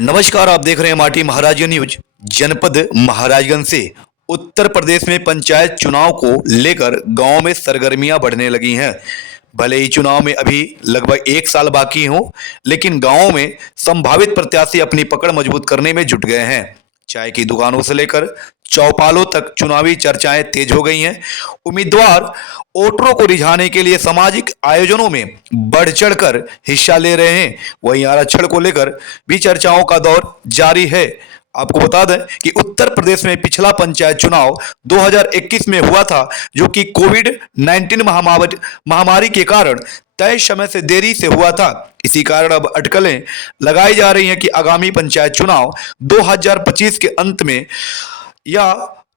नमस्कार, आप देख रहे हैं माटी महाराज न्यूज। जनपद महाराजगंज से उत्तर प्रदेश में पंचायत चुनाव को लेकर गांव में सरगर्मियां बढ़ने लगी हैं। भले ही चुनाव में अभी लगभग 1 साल बाकी हो, लेकिन गांवों में संभावित प्रत्याशी अपनी पकड़ मजबूत करने में जुट गए हैं। चाय की दुकानों से लेकर चौपालों तक चुनावी चर्चाएं तेज हो गई हैं। उम्मीदवार वोटरों को रिझाने के लिए सामाजिक आयोजनों में बढ़ चढ़कर हिस्सा ले रहे हैं। वहीं आरक्षण को लेकर भी चर्चाओं का दौर जारी है। आपको बता दें कि उत्तर प्रदेश में पिछला पंचायत चुनाव 2021 में हुआ था, जो कि कोविड-19 महामारी के कारण तय समय से देरी से हुआ था। इसी कारण अब अटकलें लगाई जा रही हैं कि आगामी पंचायत चुनाव 2025 के अंत में या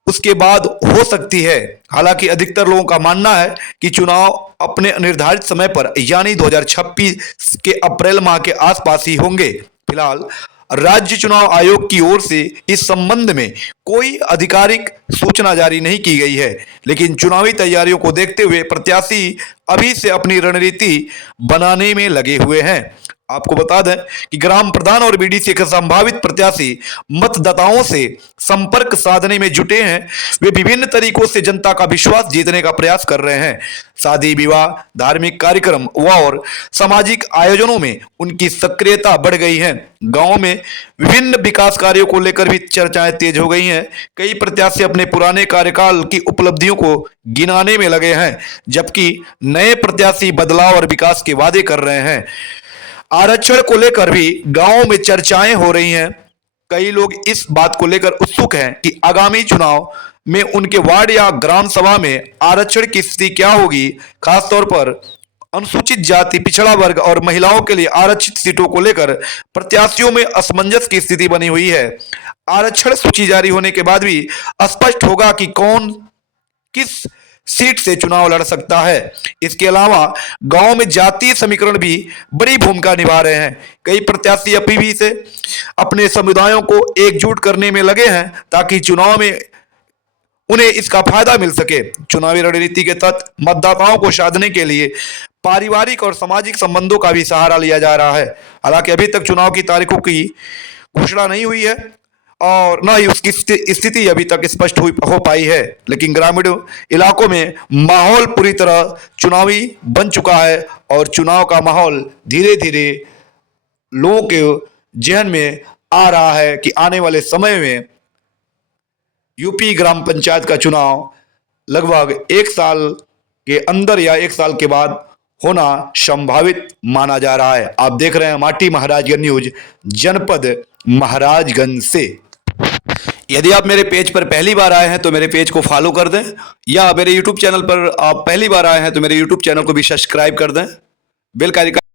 उसके बाद हो सकती है। हालांकि अधिकतर लोगों का मानना है कि चुनाव अपने निर्धारित समय पर यानी 2026 के अप्रैल माह के आसपास ही होंगे। फिलहाल राज्य चुनाव आयोग की ओर से इस संबंध में कोई आधिकारिक सूचना जारी नहीं की गई है, लेकिन चुनावी तैयारियों को देखते हुए प्रत्याशी अभी से अपनी रणनीति बनाने में लगे हुए हैं। आपको बता दें कि ग्राम प्रधान और बीडीसी के संभावित प्रत्याशी मतदाताओं से संपर्क साधने में जुटे हैं। वे विभिन्न तरीकों से जनता का विश्वास जीतने का प्रयास कर रहे हैं। शादी विवाह, धार्मिक कार्यक्रम और सामाजिक आयोजनों में उनकी सक्रियता बढ़ गई है। गांव में विभिन्न विकास कार्यों को लेकर भी चर्चाएं तेज हो गई हैं। कई प्रत्याशी अपने पुराने कार्यकाल की उपलब्धियों को गिनाने में लगे हैं, जबकि नए प्रत्याशी बदलाव और विकास के वादे कर रहे हैं। आरक्षण को लेकर भी गांवों में चर्चाएं हो रही हैं। कई लोग इस बात को लेकर उत्सुक हैं कि आगामी चुनाव में उनके वार्ड या ग्राम सभा में आरक्षण की स्थिति क्या होगी। खासतौर पर अनुसूचित जाति, पिछड़ा वर्ग और महिलाओं के लिए आरक्षित सीटों को लेकर प्रत्याशियों में असमंजस की स्थिति बनी हुई है। आरक्षण सूची जारी होने के बाद भी स्पष्ट होगा कि कौन किस सीट से चुनाव लड़ सकता है। इसके अलावा गांव में जातीय समीकरण भी बड़ी भूमिका निभा रहे हैं। कई प्रत्याशी अभी भी से अपने समुदायों को एकजुट करने में लगे हैं, ताकि चुनाव में उन्हें इसका फायदा मिल सके। चुनावी रणनीति के तहत मतदाताओं को साधने के लिए पारिवारिक और सामाजिक संबंधों का भी सहारा लिया जा रहा है। हालांकि अभी तक चुनाव की तारीखों की घोषणा नहीं हुई है और न ही उसकी स्थिति अभी तक स्पष्ट हो पाई है, लेकिन ग्रामीण इलाकों में माहौल पूरी तरह चुनावी बन चुका है और चुनाव का माहौल धीरे धीरे लोगों के जहन में आ रहा है कि आने वाले समय में यूपी ग्राम पंचायत का चुनाव लगभग 1 साल के अंदर या 1 साल के बाद होना संभावित माना जा रहा है। आप देख रहे हैं माटी महाराजगंज न्यूज, जनपद महाराजगंज से। यदि आप मेरे पेज पर पहली बार आए हैं तो मेरे पेज को फॉलो कर दें, या मेरे यूट्यूब चैनल पर आप पहली बार आए हैं तो मेरे यूट्यूब चैनल को भी सब्सक्राइब कर दें। बेल का